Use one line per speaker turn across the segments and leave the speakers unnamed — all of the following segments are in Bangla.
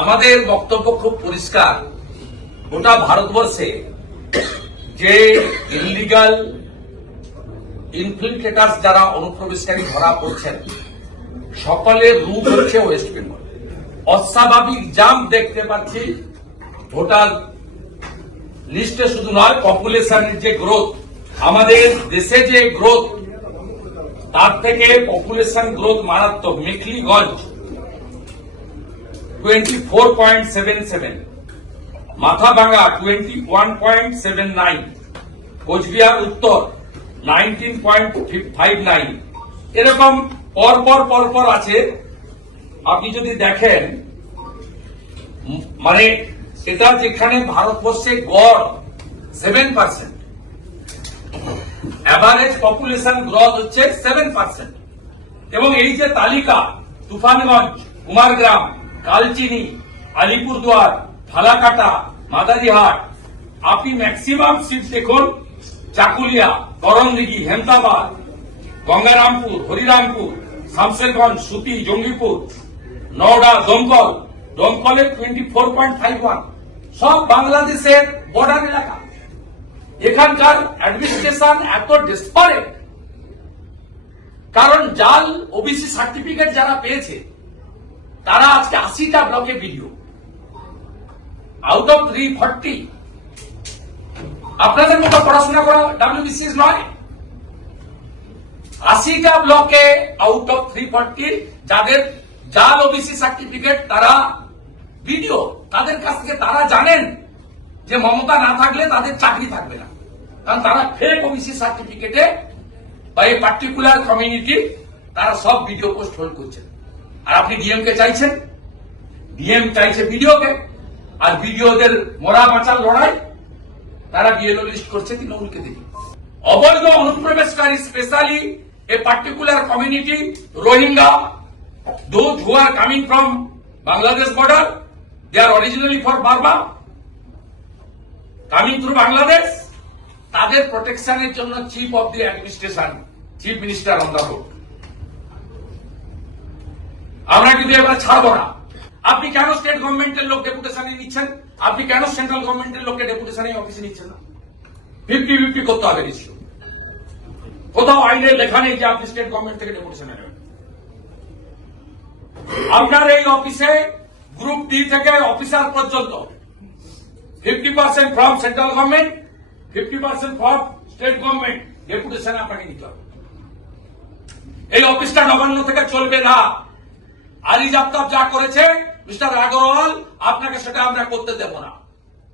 আমাদের বক্তব্য খুব পরিষ্কার। গোটা ভারতবর্ষে যে ইলিগাল ইনফিল্ট্রেটার্স যারা অনুপ্রবেশকারী ধরা পড়ছেন সকলের রূপ হচ্ছে ওয়েস্ট বেঙ্গল অস্বাভাবিক জাম দেখতে পাচ্ছি। ভোটার লিস্টে শুধু নয় পপুলেশনের যে গ্রোথ আমাদের দেশে যে গ্রোথ তার থেকে পপুলেশন গ্রোথ মারাত্মক। Mekhliganj twenty four point seven seven Mathabhanga twenty one point seven nine Coochbehar উত্তর নাইনটিন পয়েন্ট ফাইভ নাইন এরকম পরপর পরপর আছে। আপনি যদি দেখেন মানে এটা যেখানে ভারতবর্ষে গড় seven percent average population growth হচ্ছে সেভেন পার্সেন্ট এবং এই যে তালিকা, তুফানগঞ্জ, কুমারগ্রাম কালচিনি, আলিপুরদুয়ার, ফালাকাটা, মাদারিহাট। আপনি ম্যাক্সিমাম সিট দেখুন, চাকুলিয়া করণদিঘি হেমতাবাদ, গঙ্গারামপুর, হরিরামপুর, শামশেরগঞ্জ, সুতি, Jangipur, Nowda, Domkal. দমকলে twenty four point five one সব বাংলাদেশের বর্ডার এলাকা। এখানকার অ্যাডমিনিস্ট্রেশন এত ডেসপারেট কারণ জাল ওবিসি সার্টিফিকেট যারা পেয়েছে তারা আজকে আশিটা ব্লকে BDO out of three forty আপনাদের মতো পড়াশোনা করা ডাব্লিউবিসিএস নয়। আশিটা ব্লকে আউট অফ থ্রি ফর্টি যাদের জাল ওবিসি সার্টিফিকেট তারা ভিডিও তাদের কাছ থেকে তারা জানেন যে মমতা না থাকলে তাদের চাকরি থাকবে না। কারণ তারা ফেক ওবিসি সার্টিফিকেটে বা এই পার্টিকুলার কমিউনিটি তারা সব ভিডিও পোস্ট হোল্ড করছেন আর আপনি ডিএম কে চাইছেন? ডিএম চাইছে ভিডিওকে আর ভিডিওদের মরা বাঁচার লড়াই তারা বিএলও লিস্ট করছে তৃণমূলকে দেখি। অবৈধ অনুপ্রবেশকারী specially a particular community Rohingya those who are coming from Bangladesh border, they are originally for Burma, coming through Bangladesh, তাদের প্রোটেকশনের জন্য chief of the administration chief minister on the road আমরা কিন্তু এবার ছাড়বো না, আপনি কেন স্টেট গভর্নমেন্টের লোক ডেপুটেশনে নিচ্ছেন? আপনি কেন সেন্ট্রাল গভর্নমেন্টের লোককে ডেপুটেশনে অফিসে নিচ্ছেন না? ফিফটি ফিফটি করতে হবে নিশ্চয় কোথাও আইনে লেখা নেই যে আপনি স্টেট গভর্নমেন্ট থেকে ডেপুটেশনে নেবেন। আপনার এই অফিসে গ্রুপ ডি থেকে অফিসার পর্যন্ত fifty percent from central government fifty percent from state government deputation আপনাকে নিতে হবে। এই অফিসটা নবান্ন থেকে চলবে না। আলী জাপ্তাব যা করেছে, মিস্টার আগরওয়াল আপনাকে সেটা আমরা করতে দেব না।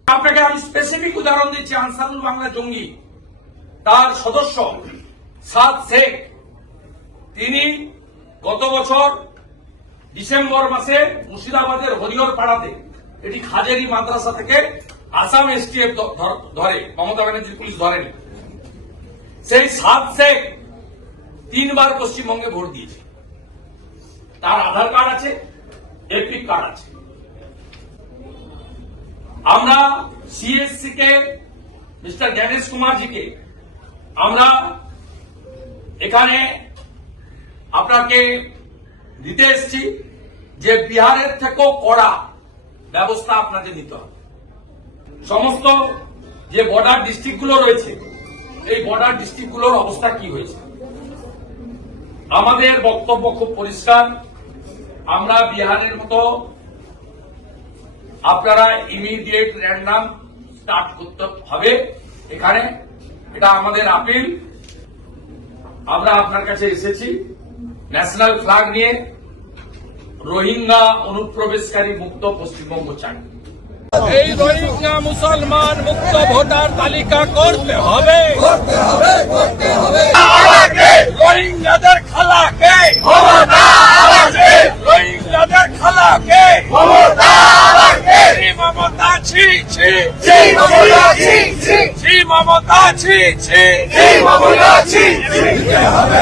আপনাকে আমি স্পেসিফিক উদাহরণ দিচ্ছি, আনসারুল বাংলা জঙ্গি। তার সদস্য সাদ শেখ। তিনি গত বছর ডিসেম্বর মাসে মুর্শিদাবাদের হরিহর পাড়াতে, এটি খাজেরি মাদ্রাসা থেকে আসাম এসটিএফ ধরে মমতা ব্যানার্জির পুলিশ ধরেনি। সেই সাত শেখ তিনবার পশ্চিমবঙ্গে ভোট দিয়েছে। তার আধার কার্ড আছে, এপিক কার্ড আছে। আমরা সিএসসি কে মিস্টার জ্ঞানেশ কুমারজিকে, আমরা এখানে আপনাকে দিতে এসছি যে বিহারের থেকেও কড়া ব্যবস্থা আপনাকে নিতে হবে। সমস্ত যে বর্ডার ডিস্ট্রিক্টগুলো রয়েছে, এই বর্ডার ডিস্ট্রিক্টগুলোর অবস্থা কি হয়েছে? আমাদের বক্তব্য খুব পরিষ্কার। আমরা বিহারের মতো আপনারা ইমিডিয়েট র্যান্ডাম স্টার্ট করতে হবে। এখানে এটা আমাদের আপিল আমরা আপনার কাছে এসেছি। ন্যাশনাল ফ্ল্যাগ নিয়ে রোহিঙ্গা অনুপ্রবেশকারী মুক্ত পশ্চিমবঙ্গ চাই। এই রোহিঙ্গা মুসলমান মুক্ত ভোটার তালিকা করতে হবে।
করতে হবে করতে হবে।
রোহিঙ্গাদের খালাকে রোহিঙ্গাদের খালাকে শ্রী মমতা ছি ছি
সেই মমতা ছি ছি
শ্রী মমতা ছি ছি।
মমতা ছি হবে হবে।